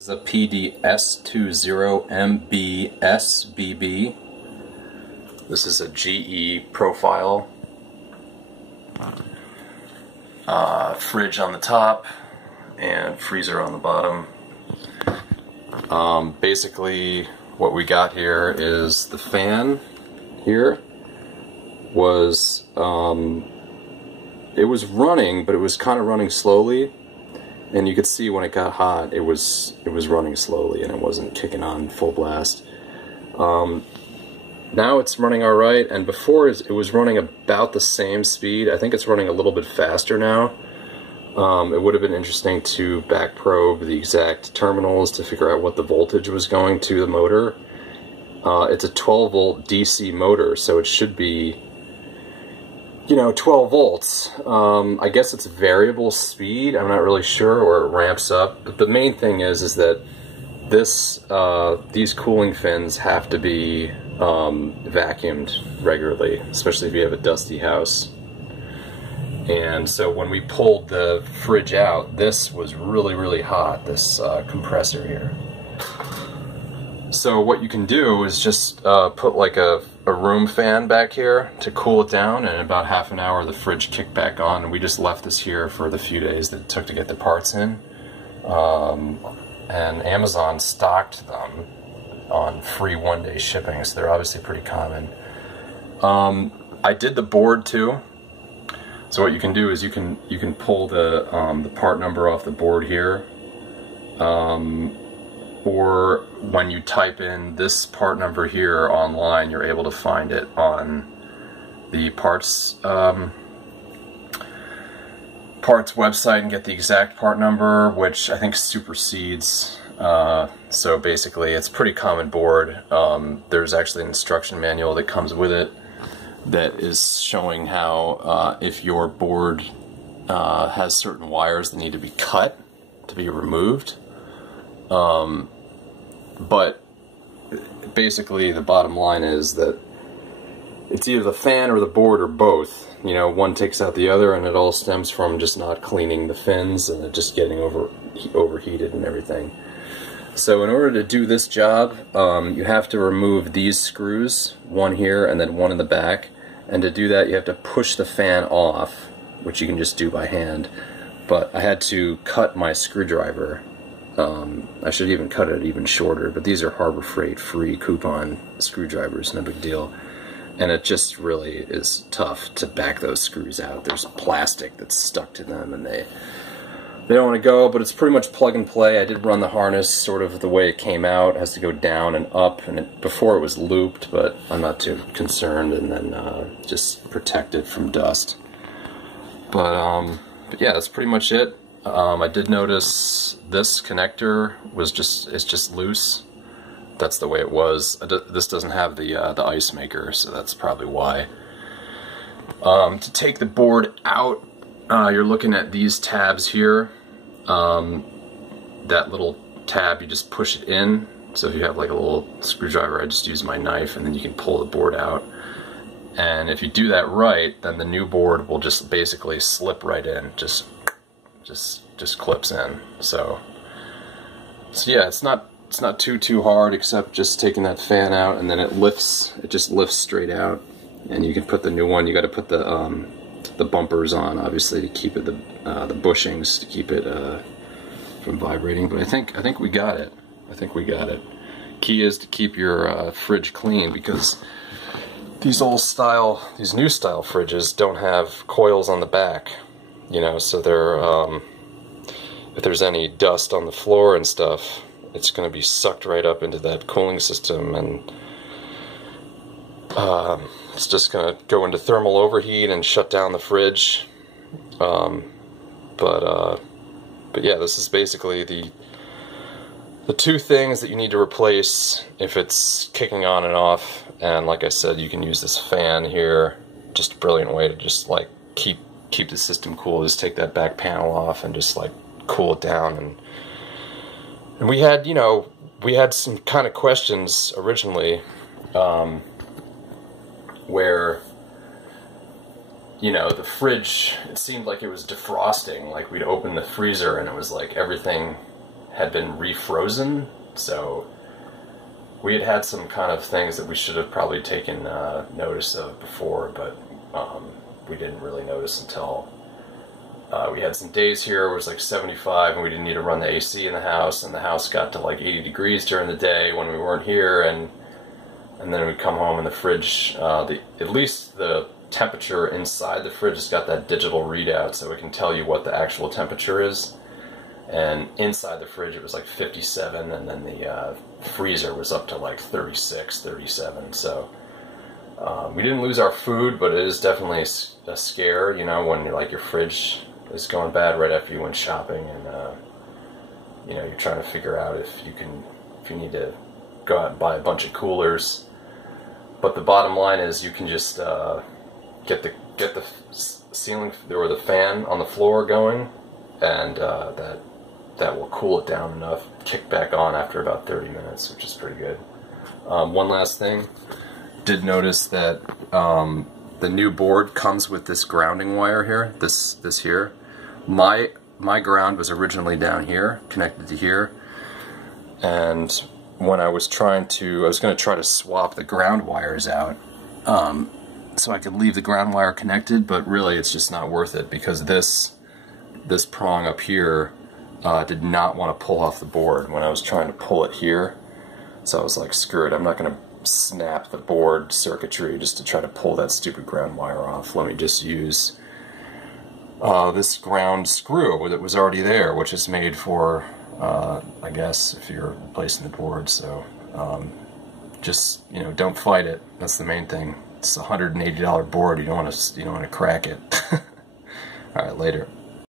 This is a PDS20MBSBB. This is a GE profile. Fridge on the top and freezer on the bottom. Basically what we got here is the fan here was it was running, but it was kind of running slowly, and you could see when it got hot it was running slowly and it wasn't kicking on full blast. Now it's running alright, and before it was running about the same speed. I think it's running a little bit faster now. It would have been interesting to back probe the exact terminals to figure out what the voltage was going to the motor. It's a 12 volt DC motor, so it should be, 12 volts. I guess it's variable speed, I'm not really sure, or it ramps up. But the main thing is that these cooling fins have to be vacuumed regularly, especially if you have a dusty house. And so when we pulled the fridge out, this was really, really hot, this compressor here. So what you can do is just put like a room fan back here to cool it down, and in about half an hour the fridge kicked back on, and we just left this here for the few days that it took to get the parts in. And Amazon stocked them on free one-day shipping, so they're obviously pretty common. I did the board too. So what you can do is you can pull the part number off the board here, or when you type in this part number here online, you're able to find it on the parts website and get the exact part number, which I think supersedes. So basically, it's a pretty common board. There's actually an instruction manual that comes with it that is showing how if your board has certain wires that need to be cut to be removed. But basically the bottom line is that it's either the fan or the board or both. One takes out the other, and it all stems from just not cleaning the fins and it just getting overheated and everything. So in order to do this job, you have to remove these screws, one here and then one in the back, and to do that you have to push the fan off, which you can just do by hand. But I had to cut my screwdriver. I should even cut it even shorter, but these are Harbor Freight free coupon screwdrivers, no big deal. And it just really is tough to back those screws out. There's plastic that's stuck to them, and they don't want to go, but it's pretty much plug and play. I did run the harness sort of the way it came out. It has to go down and up, and before it was looped, but I'm not too concerned, and then just protect it from dust. But yeah, that's pretty much it. I did notice this connector is just loose. That's the way it was. This doesn't have the ice maker, so that's probably why. To take the board out, you're looking at these tabs here. That little tab, you just push it in. So if you have like a little screwdriver, I just use my knife, and then you can pull the board out. And if you do that right, then the new board will just basically slip right in, just clips in. So yeah, it's not too hard, except just taking that fan out, and then it just lifts straight out, and you can put the new one. You got to put the bumpers on, obviously, to keep it the bushings to keep it from vibrating. But I think we got it. I think we got it. Key is to keep your fridge clean, because these new style fridges don't have coils on the back. So they're if there's any dust on the floor and stuff, it's going to be sucked right up into that cooling system, and it's just going to go into thermal overheat and shut down the fridge. But yeah, this is basically the two things that you need to replace if it's kicking on and off. And like I said, you can use this fan here. Just a brilliant way to just like keep the system cool. Just take that back panel off and just like cool it down. And we had some kind of questions originally, where the fridge, it seemed like it was defrosting. Like we'd open the freezer and it was like everything had been refrozen, so we had some kind of things that we should have probably taken notice of before, but we didn't really notice until we had some days here where it was like 75 and we didn't need to run the AC in the house, and the house got to like 80 degrees during the day when we weren't here, and then we'd come home and the fridge, at least the temperature inside the fridge has got that digital readout, so it can tell you what the actual temperature is. And inside the fridge it was like 57, and then the freezer was up to like 36, 37. So we didn't lose our food, but it is definitely a scare, you know, when like your fridge is going bad right after you went shopping, and you know, you're trying to figure out if you need to go out and buy a bunch of coolers. But the bottom line is you can just get the ceiling or the fan on the floor going, and that will cool it down enough, kick back on after about 30 minutes, which is pretty good. One last thing, did notice that the new board comes with this grounding wire here, this here. My ground was originally down here, connected to here, and when I was going to try to swap the ground wires out, so I could leave the ground wire connected, but really it's just not worth it, because this prong up here did not want to pull off the board when I was trying to pull it here. So I was like, screw it, I'm not going to snap the board circuitry just to try to pull that stupid ground wire off. Let me just use this ground screw that was already there, which is made for, I guess, if you're replacing the board. So just, you know, don't fight it. That's the main thing. It's a $180 board. You don't want to crack it. All right, later.